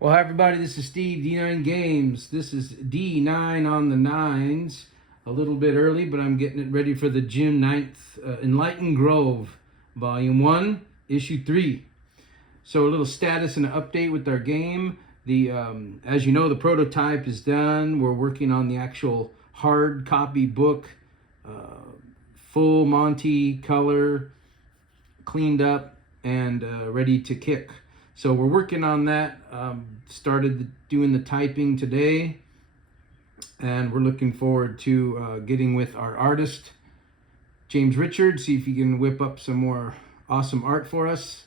Well, hi everybody, this is Steve, D9 Games. This is D9 on the 9s. A little bit early, but I'm getting it ready for the June 9th Enlightened Grove, Volume 1, Issue 3. So a little status and an update with our game. As you know, the prototype is done. We're working on the actual hard copy book, full Monty color, cleaned up, and ready to kick. So we're working on that. Started doing the typing today, and we're looking forward to getting with our artist, James Richard, see if he can whip up some more awesome art for us.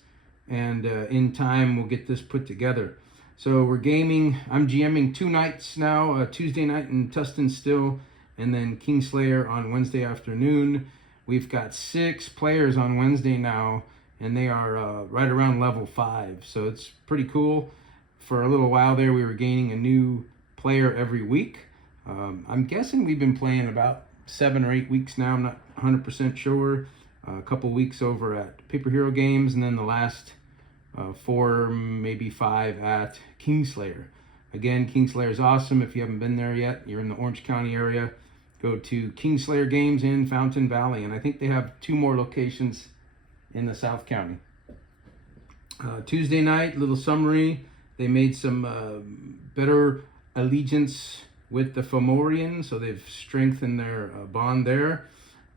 And in time, we'll get this put together. So we're gaming. I'm GMing 2 nights now, Tuesday night in Tustin Still, and then Kingslayer on Wednesday afternoon. We've got 6 players on Wednesday now, and they are right around level 5. So it's pretty cool. For a little while there, we were gaining a new player every week. I'm guessing we've been playing about 7 or 8 weeks now. I'm not 100% sure. A couple weeks over at Paper Hero Games, and then the last 4, maybe 5 at Kingslayer. Again, Kingslayer is awesome. If you haven't been there yet, you're in the Orange County area, go to Kingslayer Games in Fountain Valley. And I think they have 2 more locations in the South County. Tuesday night, little summary. They made some better allegiance with the Fomorian, so they've strengthened their bond there.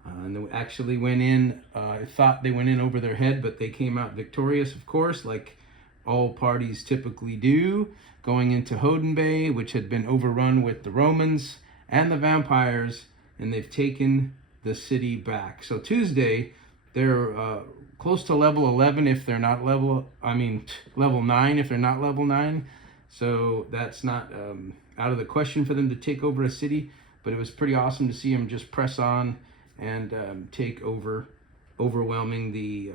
And they actually went in, I thought they went in over their head, but they came out victorious, of course, like all parties typically do, going into Hoden Bay, which had been overrun with the Romans and the vampires, and they've taken the city back. So Tuesday, they're close to level 11 if they're not level 9 if they're not level 9. So that's not out of the question for them to take over a city, but it was pretty awesome to see them just press on and take over, overwhelming the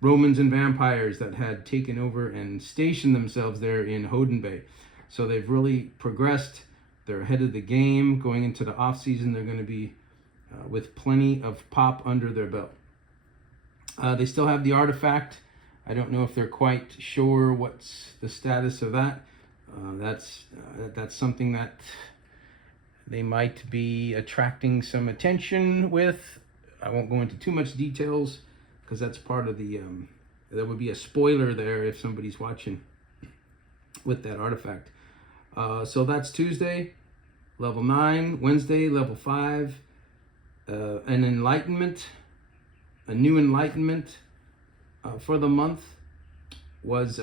Romans and vampires that had taken over and stationed themselves there in Hoden Bay. So they've really progressed. They're ahead of the game. Going into the off season, they're going to be with plenty of pop under their belt. They still have the artifact. I don't know if they're quite sure what's the status of that. That's something that they might be attracting some attention with. I won't go into too much details because that's part of the, there would be a spoiler there if somebody's watching with that artifact. So that's Tuesday, level 9. Wednesday, level 5. An enlightenment. A new enlightenment for the month was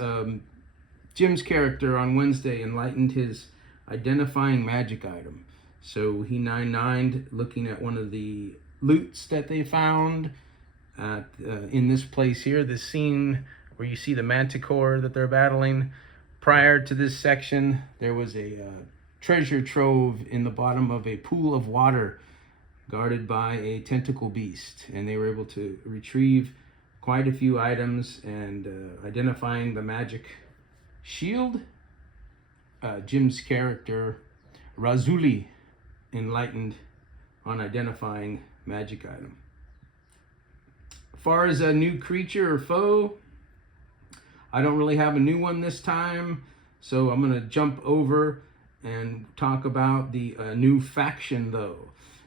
Jim's character on Wednesday enlightened his identifying magic item. So he 9-9'd looking at one of the loots that they found at, in this place here, this scene where you see the manticore that they're battling. Prior to this section, there was a treasure trove in the bottom of a pool of water guarded by a tentacle beast, and they were able to retrieve quite a few items and identifying the magic shield. Jim's character Razuli enlightened on identifying magic item. As far as a new creature or foe, I don't really have a new one this time, so I'm going to jump over and talk about the new faction though.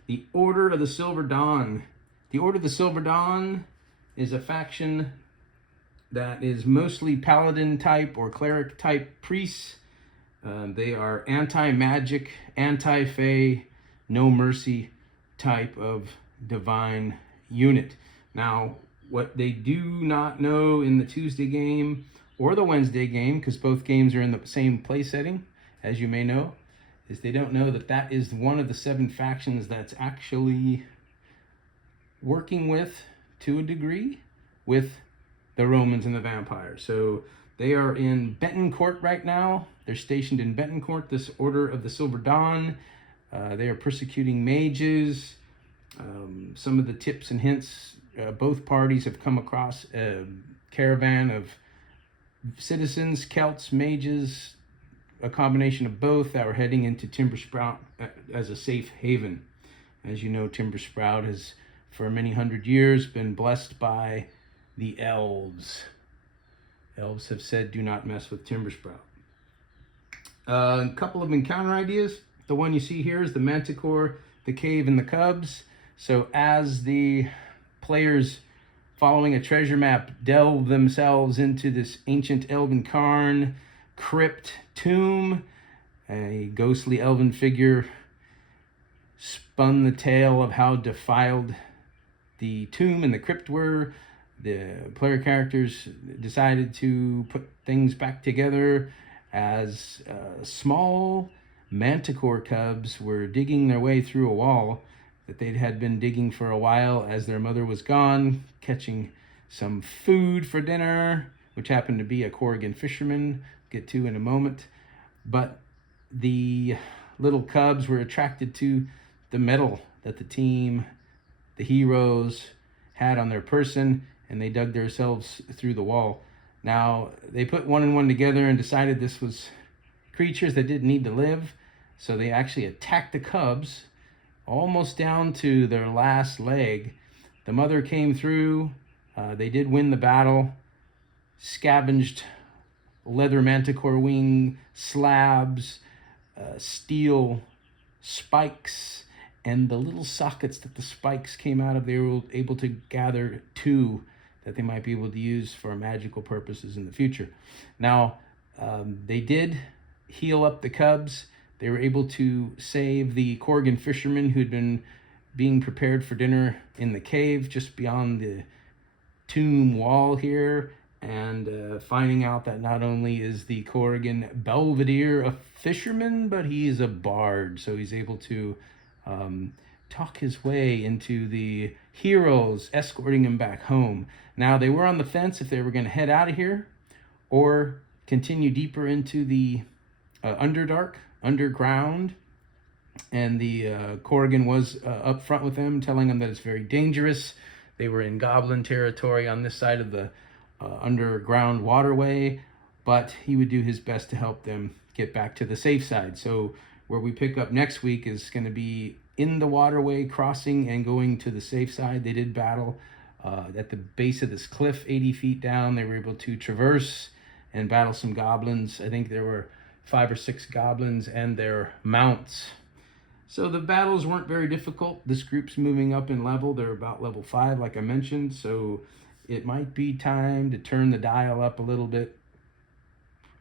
The Order of the Silver Dawn. The Order of the Silver Dawn is a faction that is mostly paladin type or cleric type priests. They are anti-magic, anti-fae, no mercy type of divine unit. Now, what they do not know in the Tuesday game or the Wednesday game, because both games are in the same play setting, as you may know, is they don't know that that is one of the 7 factions that's actually working with, to a degree, with the Romans and the vampires. So they are in Betancourt right now. They're stationed in Betancourt, this Order of the Silver Dawn. They are persecuting mages. Some of the tips and hints, both parties have come across a caravan of citizens, Celts, mages, a combination of both, that were heading into Timber Sprout as a safe haven. As you know, Timber Sprout has, for many hundred years, been blessed by the elves. Elves have said, do not mess with Timber Sprout. A couple of encounter ideas. The one you see here is the Manticore, the Cave, and the Cubs. So as the players following a treasure map delve themselves into this ancient elven cairn, crypt, tomb, a ghostly elven figure spun the tale of how defiled the tomb and the crypt were. The player characters decided to put things back together as small manticore cubs were digging their way through a wall that they had been digging for a while as their mother was gone, catching some food for dinner, which happened to be a Corrigan fisherman, get to in a moment. But the little cubs were attracted to the medal that the team, the heroes, had on their person, and they dug themselves through the wall. Now, they put one and one together and decided this was creatures that didn't need to live, so they actually attacked the cubs almost down to their last leg. The mother came through. They did win the battle, scavenged leather manticore wing slabs, steel spikes, and the little sockets that the spikes came out of. They were able to gather 2 that they might be able to use for magical purposes in the future. Now, they did heal up the cubs. They were able to save the Corrigan fisherman who'd been being prepared for dinner in the cave just beyond the tomb wall here, and finding out that not only is the Corrigan Belvedere a fisherman, but he is a bard, so he's able to talk his way into the heroes escorting him back home. Now, they were on the fence if they were going to head out of here or continue deeper into the underground, and the Corrigan was up front with them, telling them that it's very dangerous. They were in goblin territory on this side of the underground waterway, but he would do his best to help them get back to the safe side. So where we pick up next week is going to be in the waterway, crossing and going to the safe side. They did battle at the base of this cliff, 80 feet down. They were able to traverse and battle some goblins. I think there were 5 or 6 goblins and their mounts. So the battles weren't very difficult. This group's moving up in level. They're about level 5, like I mentioned. So it might be time to turn the dial up a little bit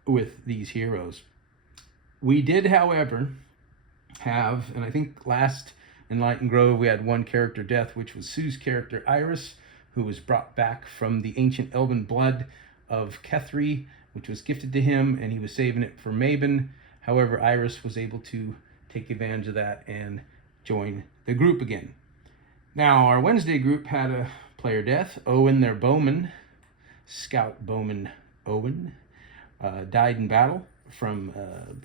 with these heroes. We did, however, have, and I think last Enlightened Grove we had one character death, which was Sue's character Iris, who was brought back from the ancient elven blood of Kethri, which was gifted to him, and he was saving it for Mabon. However, Iris was able to take advantage of that and join the group again. Now, our Wednesday group had a player death. Owen, their bowman, Scout Bowman Owen, died in battle from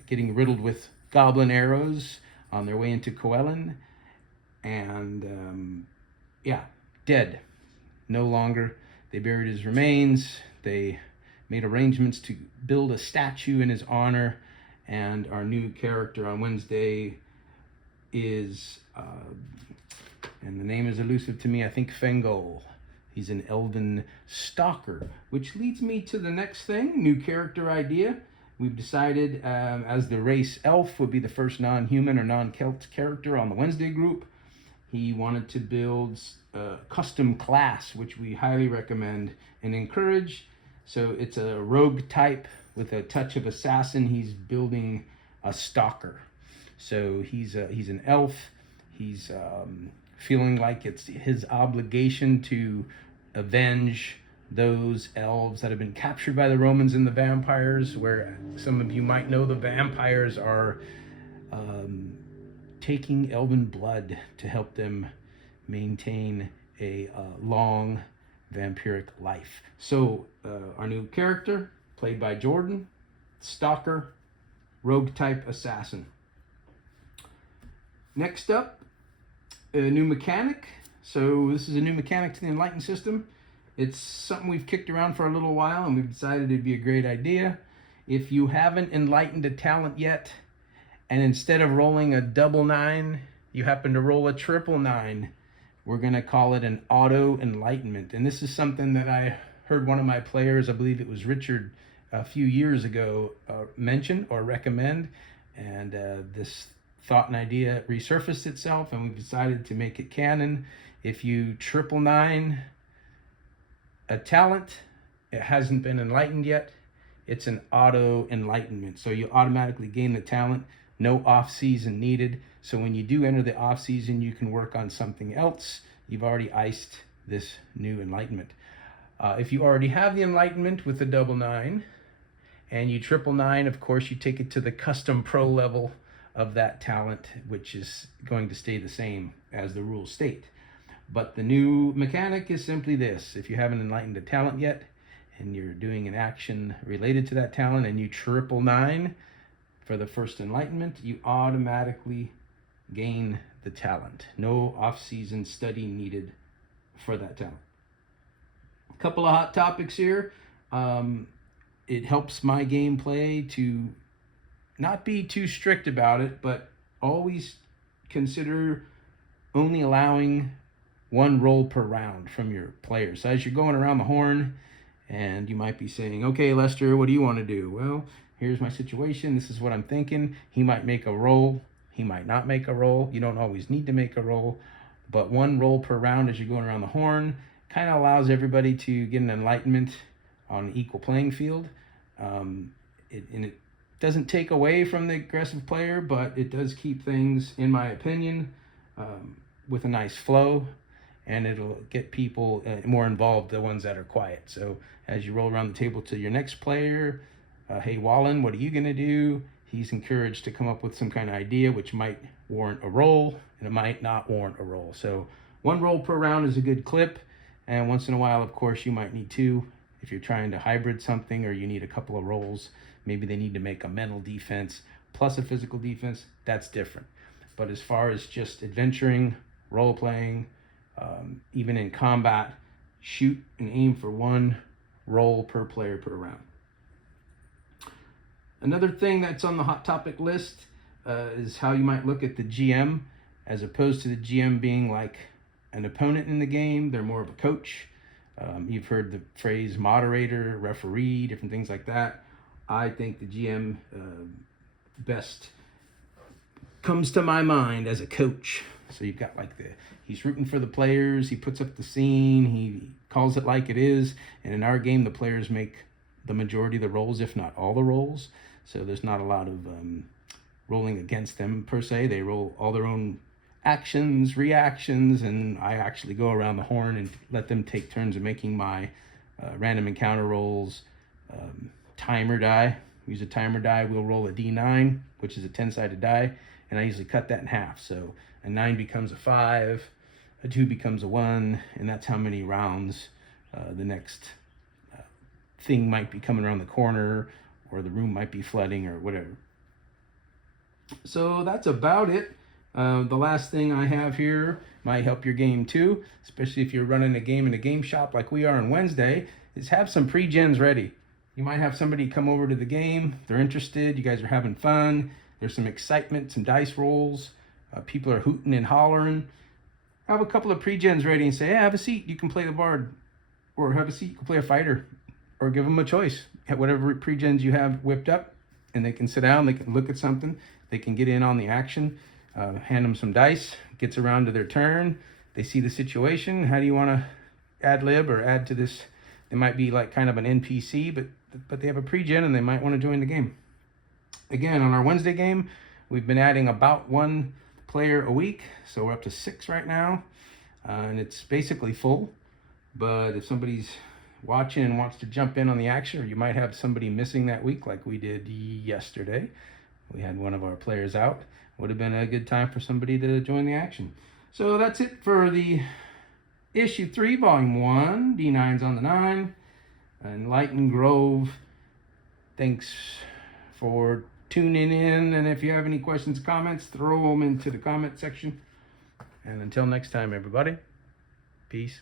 getting riddled with goblin arrows on their way into Coelen. And dead. No longer. They buried his remains. They made arrangements to build a statue in his honor. And our new character on Wednesday is, and the name is elusive to me, I think Fengol. He's an elven stalker, which leads me to the next thing, new character idea. We've decided as the race elf would be the first non-human or non-Celt character on the Wednesday group. He wanted to build a custom class, which we highly recommend and encourage. So it's a rogue type with a touch of assassin. He's building a stalker. So he's an elf. He's feeling like it's his obligation to avenge those elves that have been captured by the Romans and the vampires, where some of you might know the vampires are taking elven blood to help them maintain a long vampiric life. So our new character, played by Jordan, stalker, rogue type assassin. Next up, a new mechanic. So this is a new mechanic to the Enlightened system. It's something we've kicked around for a little while, and we've decided it'd be a great idea. If you haven't enlightened a talent yet, and instead of rolling a double 9, you happen to roll a triple 9, we're going to call it an auto enlightenment. And this is something that I heard one of my players, I believe it was Richard, a few years ago mention or recommend, and this thought and idea resurfaced itself, and we've decided to make it canon. If you 999 a talent, it hasn't been enlightened yet, it's an auto enlightenment. So you automatically gain the talent, no off season needed. So when you do enter the off season, you can work on something else. You've already iced this new enlightenment. If you already have the enlightenment with the 999 and you 999, of course, you take it to the custom pro level of that talent, which is going to stay the same as the rules state. But the new mechanic is simply this: if you haven't enlightened a talent yet and you're doing an action related to that talent and you 999 for the first enlightenment, you automatically gain the talent. No off-season study needed for that talent. A couple of hot topics here. It helps my gameplay to not be too strict about it, but always consider only allowing one roll per round from your player. So as you're going around the horn, and you might be saying, okay, Lester, what do you want to do? Well, here's my situation. This is what I'm thinking. He might make a roll. He might not make a roll. You don't always need to make a roll, but one roll per round as you're going around the horn kind of allows everybody to get an enlightenment on an equal playing field. It doesn't take away from the aggressive player, but it does keep things, in my opinion, with a nice flow, and it'll get people more involved, the ones that are quiet. So as you roll around the table to your next player, hey, Wallen, what are you going to do? He's encouraged to come up with some kind of idea, which might warrant a roll, and it might not warrant a roll. So one roll per round is a good clip, and once in a while, of course, you might need two. If you're trying to hybrid something or you need a couple of rolls, maybe they need to make a mental defense plus a physical defense, that's different. But as far as just adventuring, role-playing, even in combat, shoot and aim for one roll per player per round. Another thing that's on the hot topic list is how you might look at the GM, as opposed to the GM being like an opponent in the game. They're more of a coach. You've heard the phrase moderator, referee, different things like that. I think the GM best comes to my mind as a coach. So you've got like he's rooting for the players, he puts up the scene, he calls it like it is. And in our game, the players make the majority of the rolls, if not all the rolls. So there's not a lot of rolling against them per se. They roll all their own actions, reactions, and I actually go around the horn and let them take turns of making my random encounter rolls. Timer die. Use a timer die. We'll roll a D9, which is a 10-sided die, and I usually cut that in half. So a 9 becomes a 5, a 2 becomes a 1, and that's how many rounds the next thing might be coming around the corner, or the room might be flooding, or whatever. So that's about it. The last thing I have here might help your game too, especially if you're running a game in a game shop like we are on Wednesday, is have some pre-gens ready. You might have somebody come over to the game, they're interested, you guys are having fun, there's some excitement, some dice rolls, people are hooting and hollering. Have a couple of pre-gens ready and say, hey, have a seat, you can play the bard, or have a seat, you can play a fighter, or give them a choice. Have whatever pre-gens you have whipped up, and they can sit down, they can look at something, they can get in on the action. Hand them some dice, gets around to their turn, they see the situation, how do you want to ad lib or add to this? They might be like kind of an NPC, but they have a pre-gen and they might want to join the game. Again, on our Wednesday game, we've been adding about 1 player a week, so we're up to 6 right now, and it's basically full. But if somebody's watching and wants to jump in on the action, or you might have somebody missing that week like we did yesterday, we had one of our players out, would have been a good time for somebody to join the action. So that's it for the issue 3, volume 1, D9's on the 9, Enlightened Grove. Thanks for tuning in, and if you have any questions, comments, throw them into the comment section. And until next time, everybody, peace.